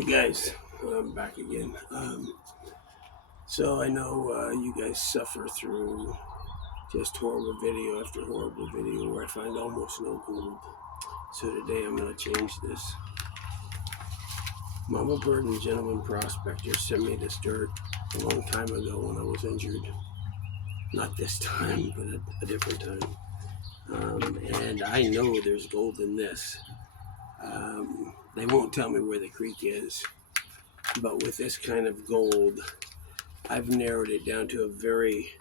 Hey guys, I'm back again. So I know you guys suffer through just horrible video after horrible video where I find almost no gold. So today I'm going to change this. Mama Bird and Gentleman Prospector sent me this dirt a long time ago when I was injured. Not this time, but a different time. And I know there's gold in this. They won't tell me where the creek is, but with this kind of gold, I've narrowed it down to a very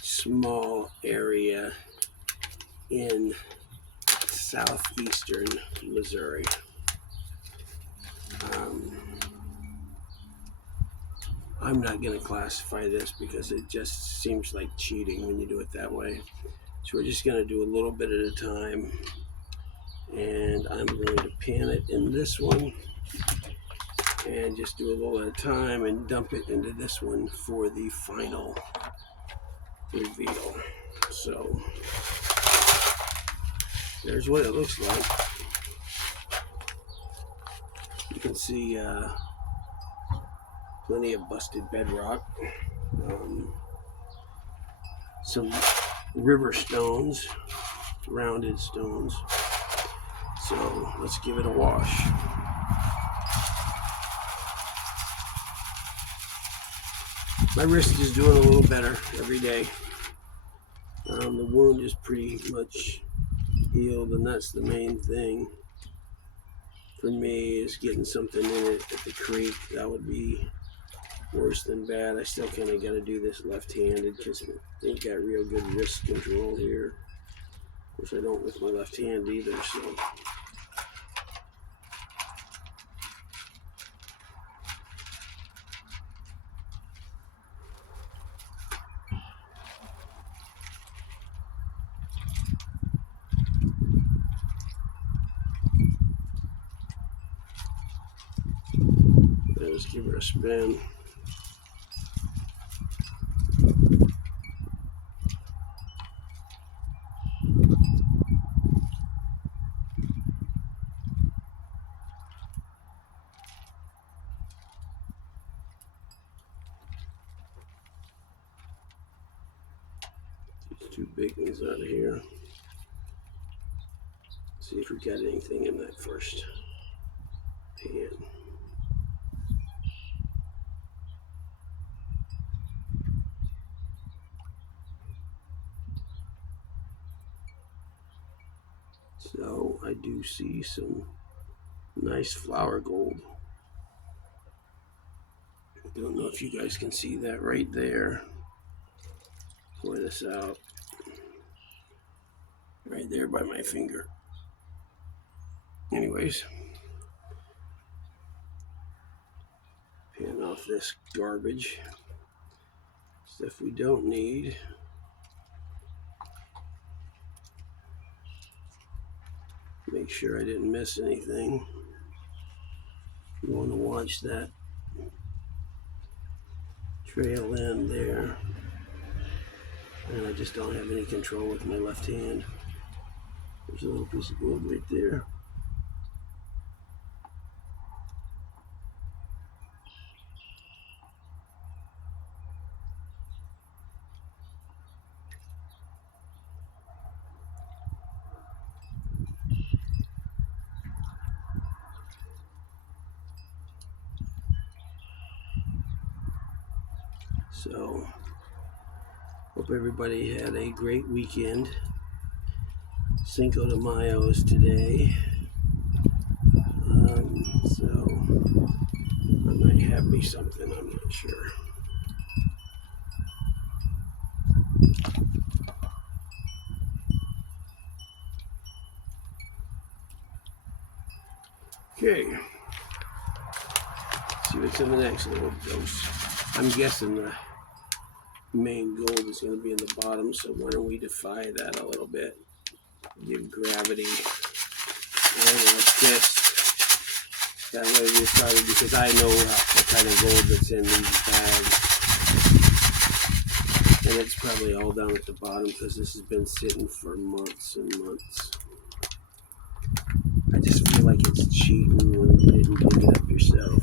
small area in southeastern Missouri. I'm not going to classify this because it just seems like cheating when you do it that way. So we're just going to do a little bit at a time. And I'm going to pan it in this one and just do a little at a time and dump it into this one for the final reveal. So there's what it looks like. You can see plenty of busted bedrock, some river stones, rounded stones. So let's give it a wash. My wrist is doing a little better every day. The wound is pretty much healed, and that's the main thing for me, is getting something in it at the creek. That would be worse than bad. I still kind of got to do this left-handed because I ain't got real good wrist control here. Of course, I don't with my left hand either, so. Let's give her a spin. These two big ones out of here. See if we got anything in that first pan. So I do see some nice flower gold. I don't know if you guys can see that right there. Pour this out. Right there by my finger. Anyways. Pan off this garbage. Stuff we don't need. Make sure I didn't miss anything. You want to watch that trail end there. And I just don't have any control with my left hand. There's a little piece of gold right there. So, hope everybody had a great weekend. Cinco de Mayo is today. So, I might have me something, I'm not sure. Okay. See what's in the next little dose. I'm guessing the main gold is going to be in the bottom, so why don't we defy that a little bit? Give gravity a little twist. That way we probably, because I know what kind of gold that's in these bags. And it's probably all down at the bottom because this has been sitting for months and months. I just feel like it's cheating when we didn't dig it up here. yourself.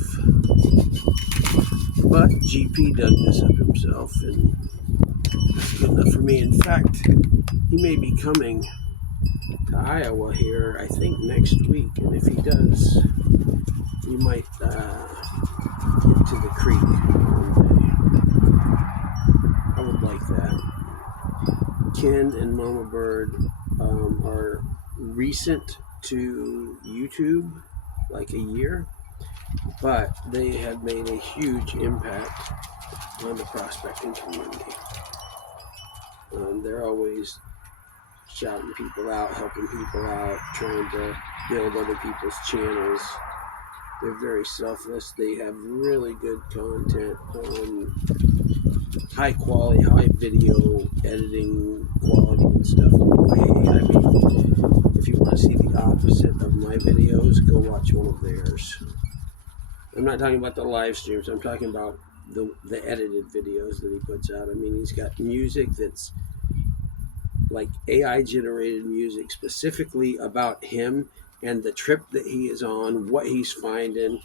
But GP dug this up himself, and that's good enough for me. In fact, he may be coming to Iowa here, I think, next week. And if he does, we might get to the creek one day. I would like that. Ken and Mama Bird are recent to YouTube, like a year, but they have made a huge impact on the prospecting community. They're always shouting people out, helping people out, trying to build other people's channels. They're very selfless. They have really good content, high quality, high video editing quality and stuff. I mean, if you want to see the opposite of my videos, go watch one of theirs. I'm not talking about the live streams. I'm talking about the edited videos that he puts out. I mean, he's got music that's like AI generated music specifically about him and the trip that he is on, what he's finding,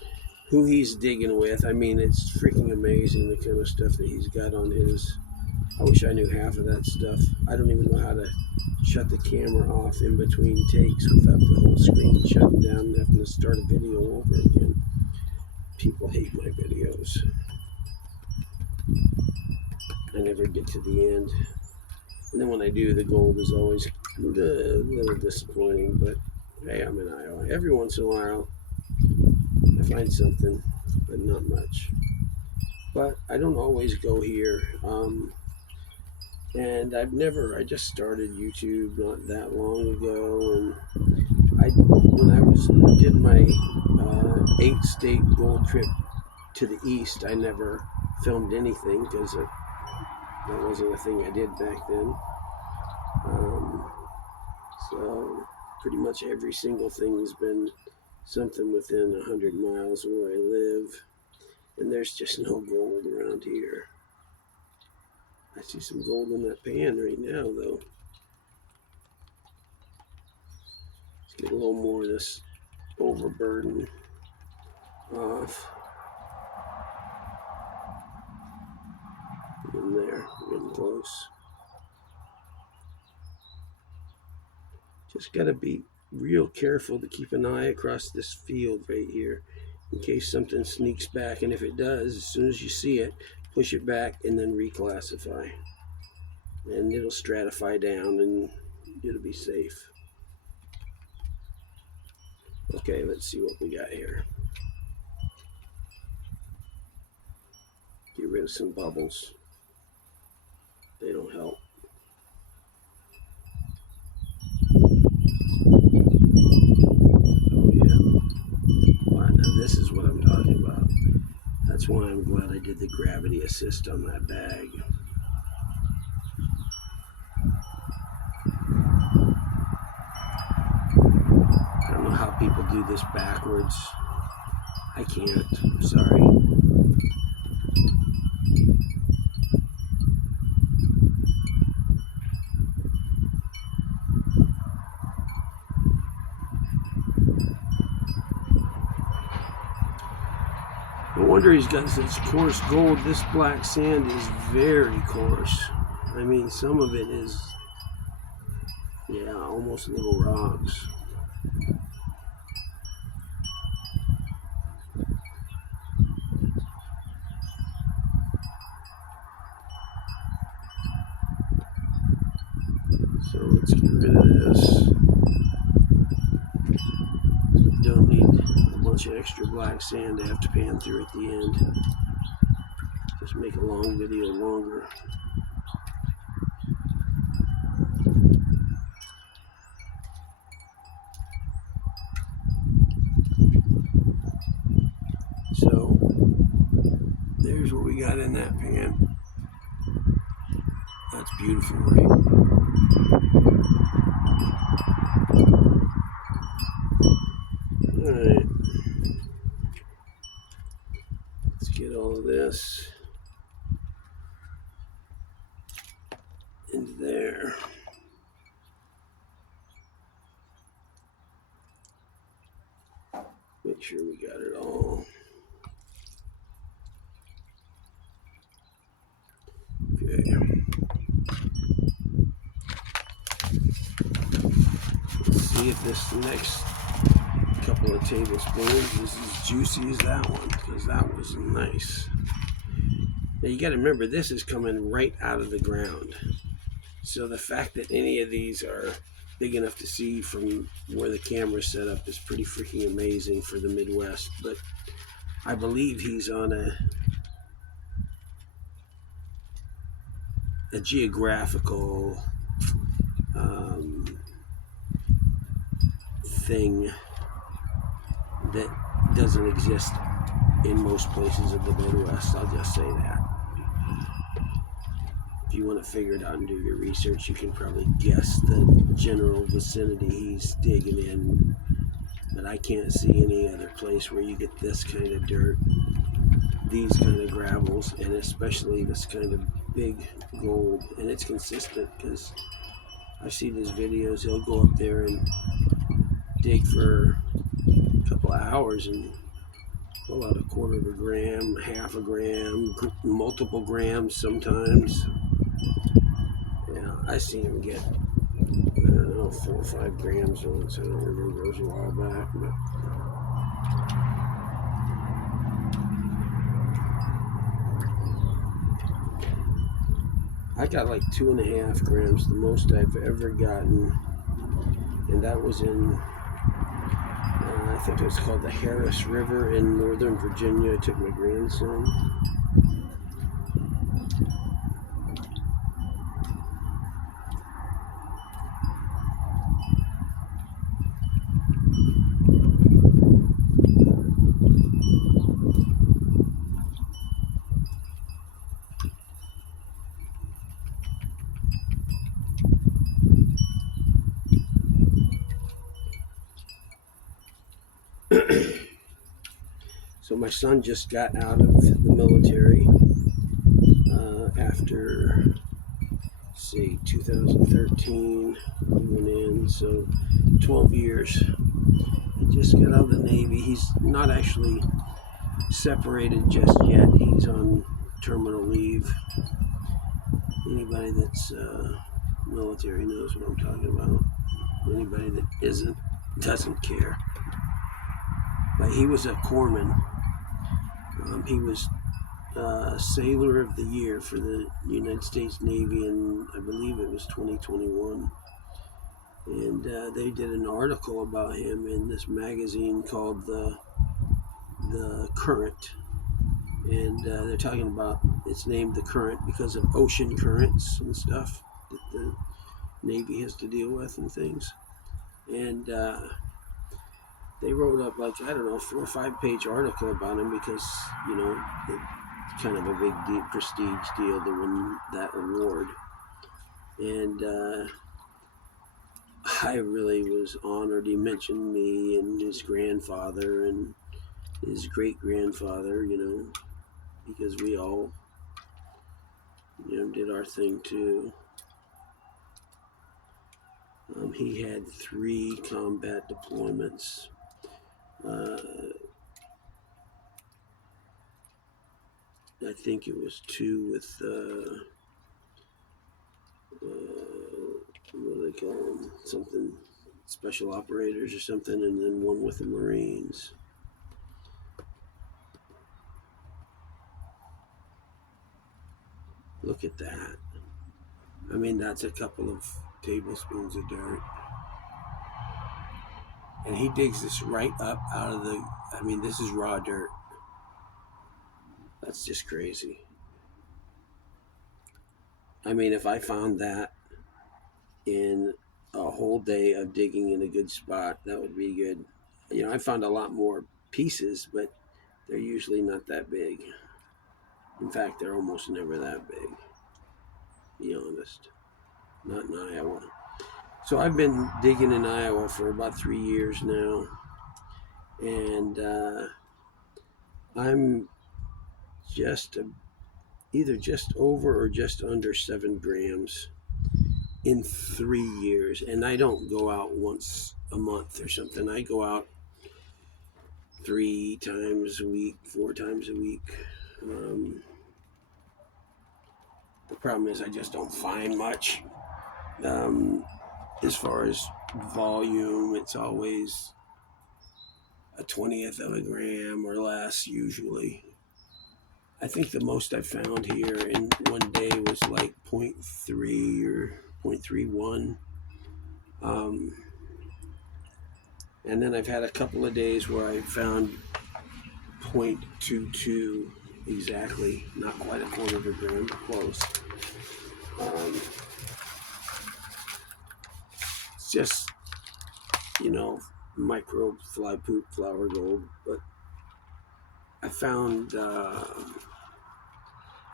who he's digging with. I mean, it's freaking amazing, the kind of stuff that he's got on his. I wish I knew half of that stuff. I don't even know how to shut the camera off in between takes without the whole screen shutting down and having to start a video over again. People hate my videos. I never get to the end. And then when I do, the gold is always a little disappointing. But hey, I'm in Iowa. Every once in a while, I find something, but not much. But I don't always go here. And I just started YouTube not that long ago. And when I did my 8-state gold trip to the east, I never filmed anything because that wasn't a thing I did back then. So pretty much every single thing has been something within 100 miles of where I live, and there's just no gold around here. I see some gold in that pan right now, though. Let's get a little more of this overburden off. In there, we're getting close. Just gotta be real careful to keep an eye across this field right here in case something sneaks back. And if it does, as soon as you see it, push it back and then reclassify. And it'll stratify down and it'll be safe. Okay, let's see what we got here. Get rid of some bubbles. They don't help. Oh yeah. Wow, now this is what I'm talking about. That's why I'm glad I did the gravity assist on that bag. I don't know how people do this backwards. I can't. I'm sorry. No wonder he's got such coarse gold. This black sand is very coarse. I mean, some of it is, yeah, almost little rocks. So let's get rid of this. Don't need a bunch of extra black sand to have to pan through at the end. Just make a long video longer. So there's what we got in that pan. That's beautiful, right? All right. Let's get all of this into there. Make sure we got it all. this next couple of tablespoons is as juicy as that one, because that was nice. Now you got to remember, this is coming right out of the ground. So the fact that any of these are big enough to see from where the camera's set up is pretty freaking amazing for the Midwest. But I believe he's on a geographical thing that doesn't exist in most places of the Midwest. I'll just say that. If you want to figure it out and do your research, you can probably guess the general vicinity he's digging in. But I can't see any other place where you get this kind of dirt, these kind of gravels, and especially this kind of big gold. And it's consistent, because I've seen his videos. He'll go up there and dig for a couple of hours and pull out a quarter of a gram, half a gram, multiple grams sometimes. Yeah, I seen him get, I don't know, 4 or 5 grams once. I don't remember, it was a while back, but I got like 2.5 grams, the most I've ever gotten, and that was in, I think it was called the Harris River in Northern Virginia. I took my grandson. So my son just got out of the military after, say, 2013. He went in, so 12 years. He just got out of the Navy. He's not actually separated just yet. He's on terminal leave. Anybody that's military knows what I'm talking about. Anybody that isn't doesn't care. But he was a corpsman. He was Sailor of the Year for the United States Navy, and I believe it was 2021. And they did an article about him in this magazine called the Current, and they're talking about, it's named the Current because of ocean currents and stuff that the Navy has to deal with and things. And they wrote up, like, I don't know, 4 or 5 page article about him because, you know, it's kind of a big prestige deal to win that award. And I really was honored. He mentioned me and his grandfather and his great-grandfather, you know, because we all, you know, did our thing too. He had 3 combat deployments. I think it was 2 with, what do they call them? Something, special operators or something, and then 1 with the Marines. Look at that. I mean, that's a couple of tablespoons of dirt. And he digs this right up out of the, I mean, this is raw dirt. That's just crazy. I mean, if I found that in a whole day of digging in a good spot, that would be good. You know, I found a lot more pieces, but they're usually not that big. In fact, they're almost never that big, to be honest. Not in Iowa. So I've been digging in Iowa for about 3 years now, and I'm just either just over or just under 7 grams in 3 years. And I don't go out once a month or something. I go out 3 times a week, 4 times a week. The problem is I just don't find much. as far as volume, it's always a 20th of a gram or less usually. I think the most I found here in one day was like 0.3 or 0.31. And then I've had a couple of days where I found 0.22 exactly, not quite a quarter of a gram, but close. It's just, micro fly poop flower gold. But I found, I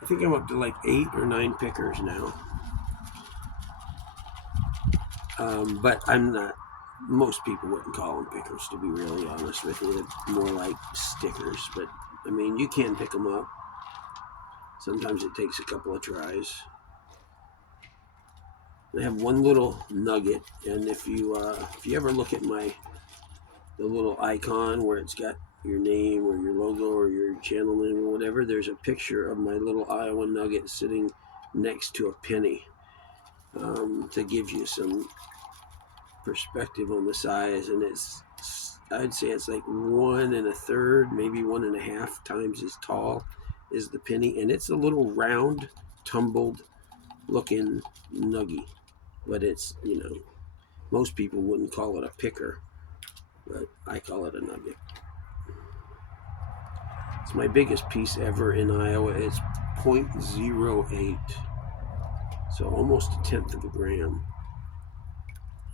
think I'm up to like 8 or 9 pickers now. But I'm not, most people wouldn't call them pickers, to be really honest with you. They're more like stickers. But, I mean, you can pick them up. Sometimes it takes a couple of tries. I have one little nugget, and if you ever look at the little icon where it's got your name or your logo or your channel name or whatever, there's a picture of my little Iowa nugget sitting next to a penny, to give you some perspective on the size. And I'd say it's like 1 1/3, maybe 1 1/2 times as tall as the penny, and it's a little round, tumbled looking nugget. But it's, most people wouldn't call it a picker, but I call it a nugget. It's my biggest piece ever in Iowa. It's 0.08, so almost 1/10 of a gram.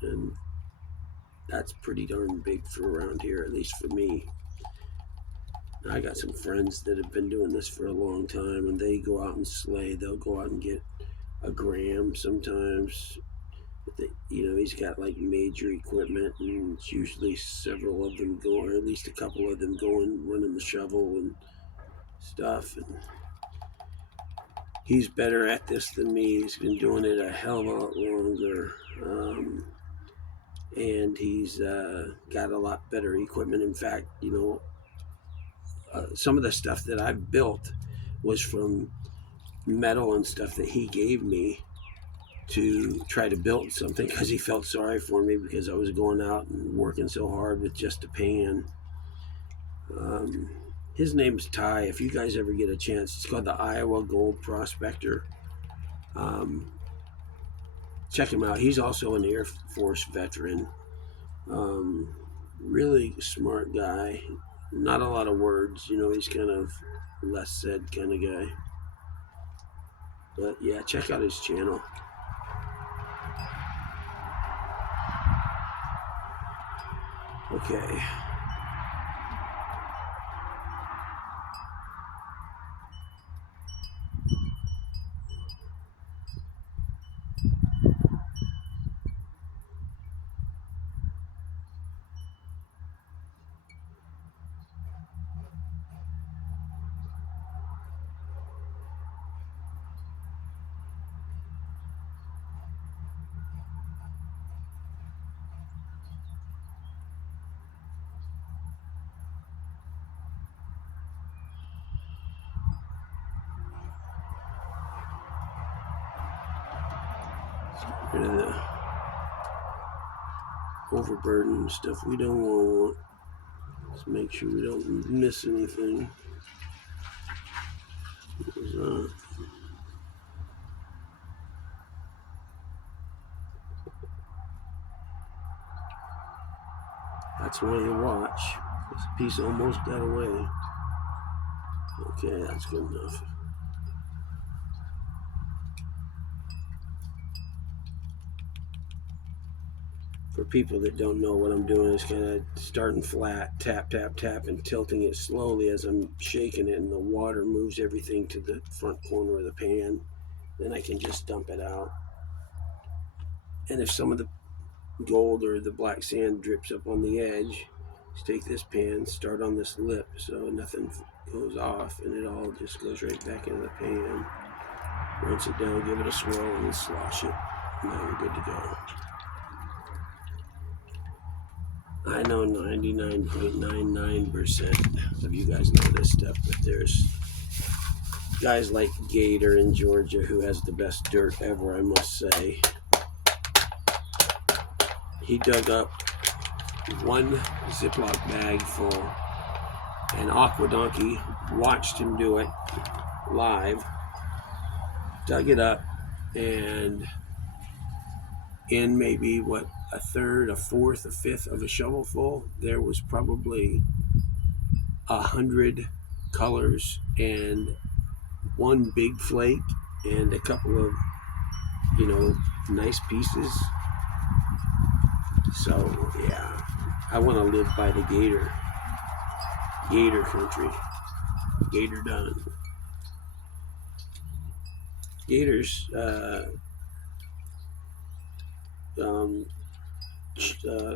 And that's pretty darn big for around here, at least for me. I got some friends that have been doing this for a long time, and they go out and slay. They'll go out and get a gram sometimes. But he's got like major equipment, and it's usually several of them going, or at least a couple of them going, running the shovel and stuff. And he's better at this than me. He's been doing it a hell of a lot longer. And he's got a lot better equipment. In fact, some of the stuff that I've built was from metal and stuff that he gave me to try to build something, because he felt sorry for me because I was going out and working so hard with just a pan. His name's Ty. If you guys ever get a chance, it's called the Iowa Gold Prospector. Check him out. He's also an Air Force veteran. Really smart guy. Not a lot of words. He's kind of less said kind of guy. But yeah, check out his channel. Okay. Rid of the overburden stuff we don't want. Let's make sure we don't miss anything. That's why you watch. This piece almost got away. Okay, that's good enough. For people that don't know, what I'm doing is kind of starting flat, tap, tap, tap, and tilting it slowly as I'm shaking it, and the water moves everything to the front corner of the pan. Then I can just dump it out. And if some of the gold or the black sand drips up on the edge, just take this pan, start on this lip so nothing goes off, and it all just goes right back into the pan. Rinse it down, give it a swirl, and then slosh it. Now you're good to go. I know 99.99% of you guys know this stuff, but there's guys like Gator in Georgia who has the best dirt ever, I must say. He dug up one Ziploc bag full, and Aqua Donkey watched him do it live, dug it up, and in maybe a third, a fourth, a fifth of a shovelful, there was probably 100 colors and one big flake and a couple of, nice pieces. So yeah, I want to live by the Gator country, Gator done. Gator's um,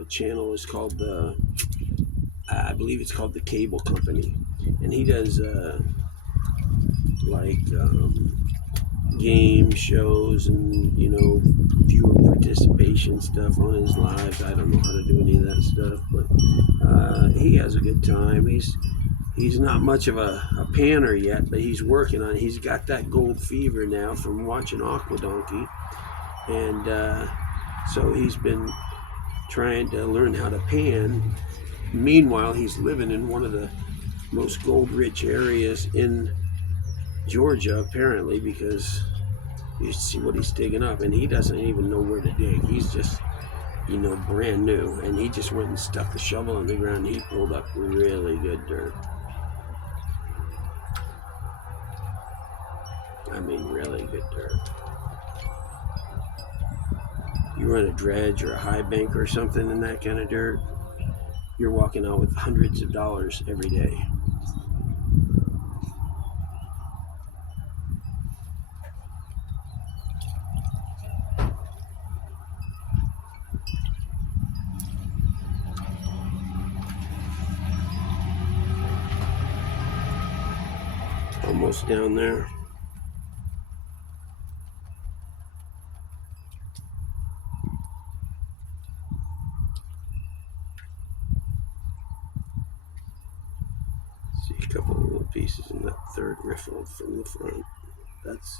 channel is called I believe it's called the Cable Company, and he does like game shows and viewer participation stuff on his lives. I don't know how to do any of that stuff, but he has a good time. He's not much of a panner yet, but he's working on it. He's got that gold fever now from watching Aqua Donkey, and so he's been trying to learn how to pan. Meanwhile, he's living in one of the most gold-rich areas in Georgia, apparently, because you see what he's digging up, and he doesn't even know where to dig. He's just, brand new, and he just went and stuck the shovel in the ground, and he pulled up really good dirt. I mean, really good dirt. You run a dredge or a high bank or something in that kind of dirt, you're walking out with hundreds of dollars every day. Almost down there. See a couple of little pieces in that third riffle from the front. That's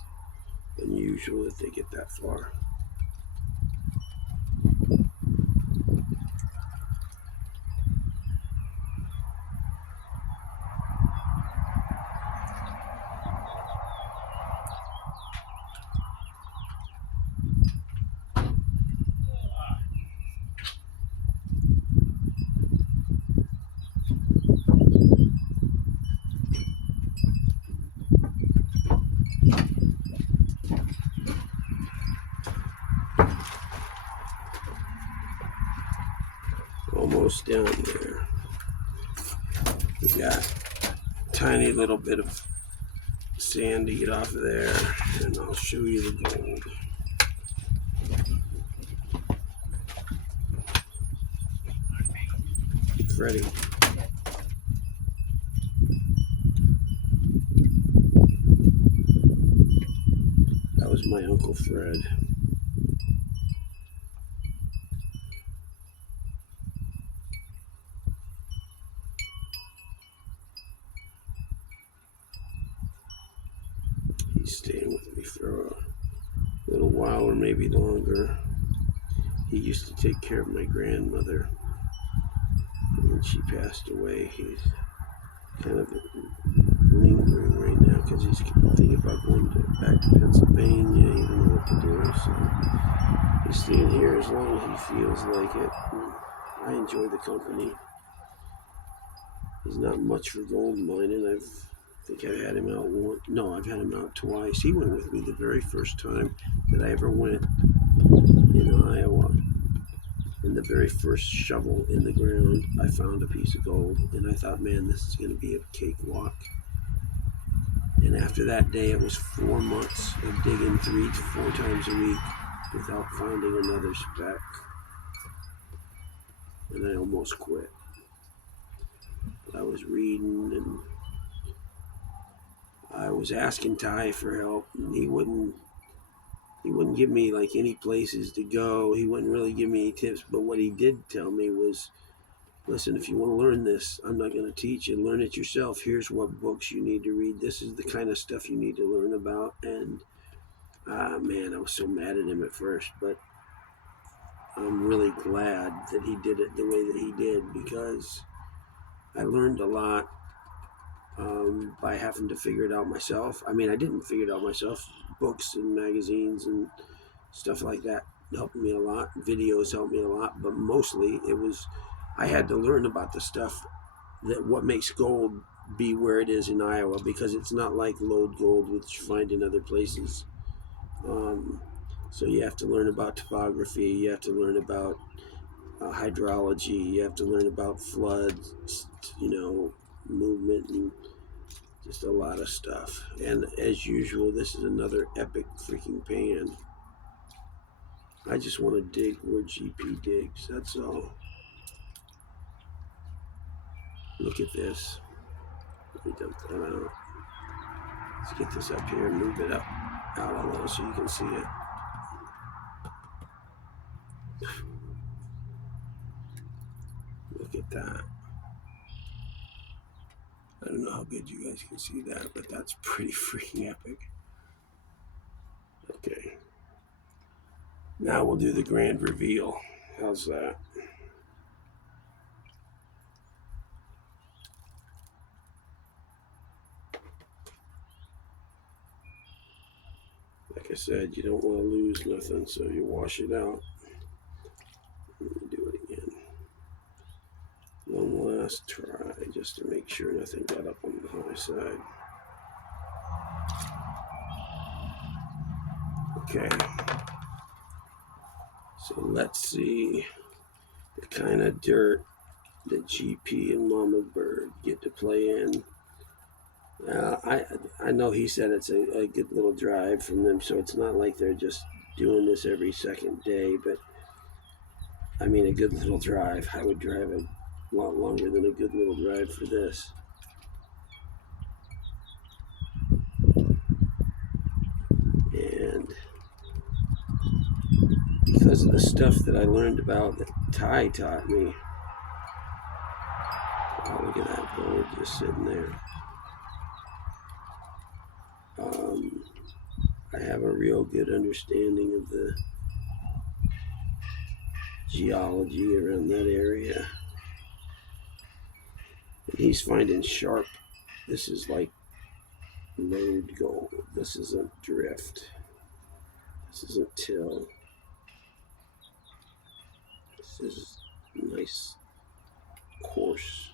unusual that they get that far. Almost down there. We got a tiny little bit of sand to get off of there, and I'll show you the gold. Freddie. That was my Uncle Fred. He's staying with me for a little while or maybe longer. He used to take care of my grandmother. When she passed away, he's kind of lingering right now because he's thinking about going back to Pennsylvania. He doesn't know what to do, so he's staying here as long as he feels like it. And I enjoy the company. He's not much for gold mining. I think I had him out once. No, I've had him out twice. He went with me the very first time that I ever went in Iowa. And the very first shovel in the ground, I found a piece of gold, and I thought, man, this is going to be a cakewalk. And after that day, it was 4 months of digging 3 to 4 times a week without finding another speck. And I almost quit. I was reading, and I was asking Ty for help, and he wouldn't give me like any places to go. He wouldn't really give me any tips, but what he did tell me was, listen, if you want to learn this, I'm not going to teach you. Learn it yourself. Here's what books you need to read. This is the kind of stuff you need to learn about. And man, I was so mad at him at first, but I'm really glad that he did it the way that he did, because I learned a lot by having to figure it out myself. I mean, I didn't figure it out myself. Books and magazines and stuff like that helped me a lot. Videos helped me a lot, but mostly it was I had to learn about the stuff that what makes gold be where it is in Iowa, because it's not like lode gold, which you find in other places. Um, so you have to learn about topography. You have to learn about hydrology. You have to learn about floods, movement, and just a lot of stuff. And as usual, this is another epic freaking pan. I just want to dig where GP digs. That's all. Look at this. Let me dump that out. Let's get this up here and move it up out a little so you can see it. Look at that. I don't know how good you guys can see that, but that's pretty freaking epic. Okay. Now we'll do the grand reveal. How's that? Like I said, you don't want to lose nothing, so you wash it out. Let me do it again. One last try, just to make sure nothing got up on the high side. Okay. So let's see the kind of dirt that GP and Mama Bird get to play in. I know he said it's a good little drive from them, so it's not like they're just doing this every second day, but I mean, a good little drive. I would drive a lot longer than a good little drive for this. And because of the stuff that I learned about that Ty taught me, oh, look at that gold just sitting there. I have a real good understanding of the geology around that area. And he's finding sharp. This is like lode gold. This isn't drift. This isn't till. This is nice, coarse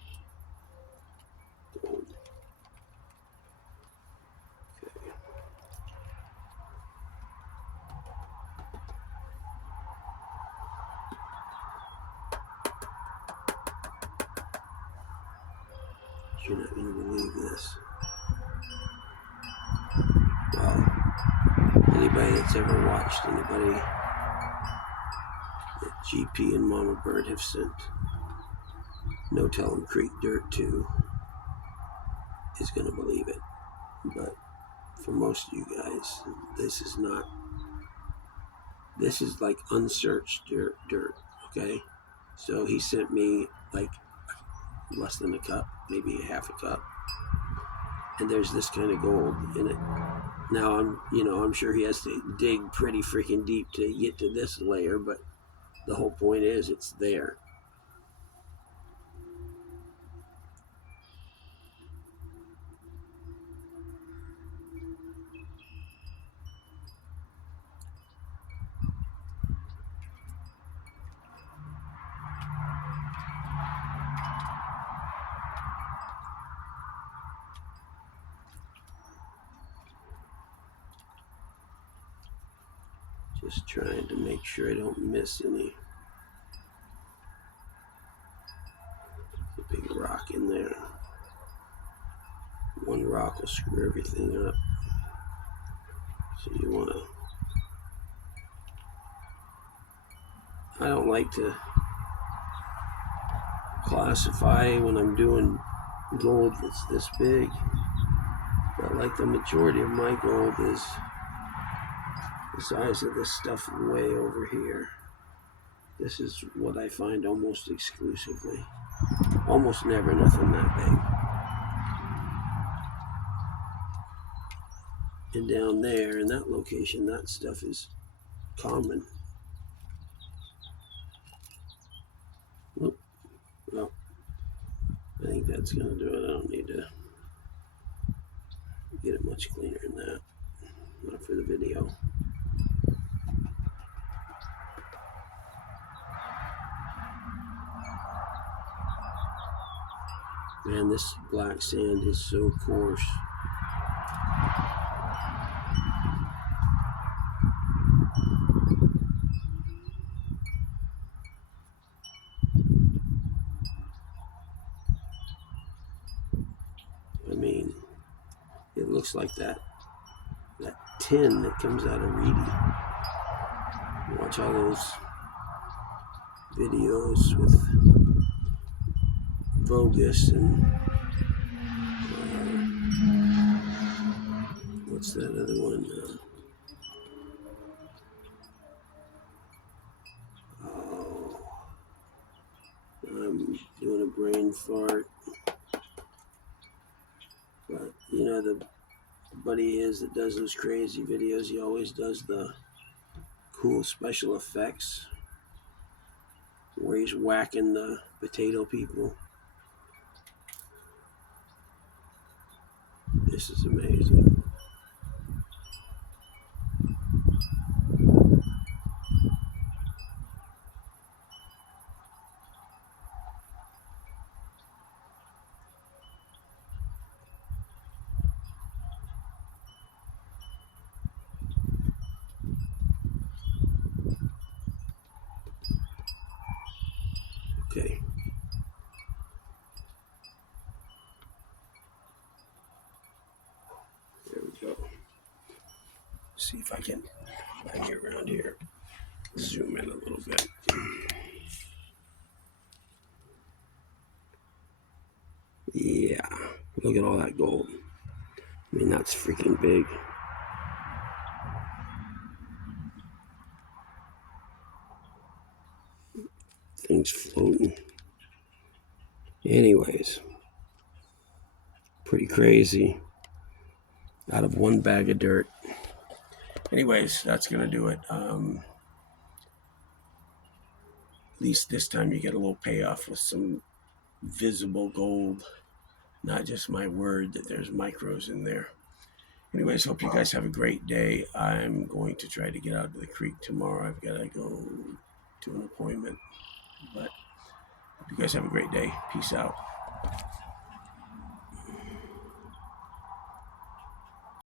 gold. Okay. You're not going to believe this. Well, anybody that's ever watched anybody that GP and Mama Bird have sent No Tellin' Creek dirt to is going to believe it. But for most of you guys, this is not. This is like unsearched dirt, okay? So he sent me like less than a cup, maybe a half a cup. And there's this kind of gold in it. Now I'm sure he has to dig pretty freaking deep to get to this layer, but the whole point is it's there. Just trying to make sure I don't miss any. There's a big rock in there. One rock will screw everything up. So you want to. I don't like to classify when I'm doing gold that's this big, but like the majority of my gold is the size of this stuff way over here. This is what I find almost exclusively. Almost never nothing that big. And down there in that location, that stuff is common. that's gonna do it. I don't need to get it much cleaner than that. Not for the video. Man, this black sand is so coarse. I mean, it looks like that tin that comes out of Reedy. Watch all those videos with Vogus and what's that other one? I'm doing a brain fart. But you know, the buddy is that does those crazy videos. He always does the cool special effects where he's whacking the potato people. This is amazing. Okay. There we go. See if I can get around here. Zoom in a little bit. Yeah. Look at all that gold. I mean, that's freaking big. Things floating. Anyways, pretty crazy. Out of one bag of dirt. Anyways, that's gonna do it. At least this time you get a little payoff with some visible gold, not just my word that there's micros in there. Anyways, hope you guys have a great day. I'm going to try to get out to the creek tomorrow. I've got to go to an appointment. But hope you guys have a great day. Peace out.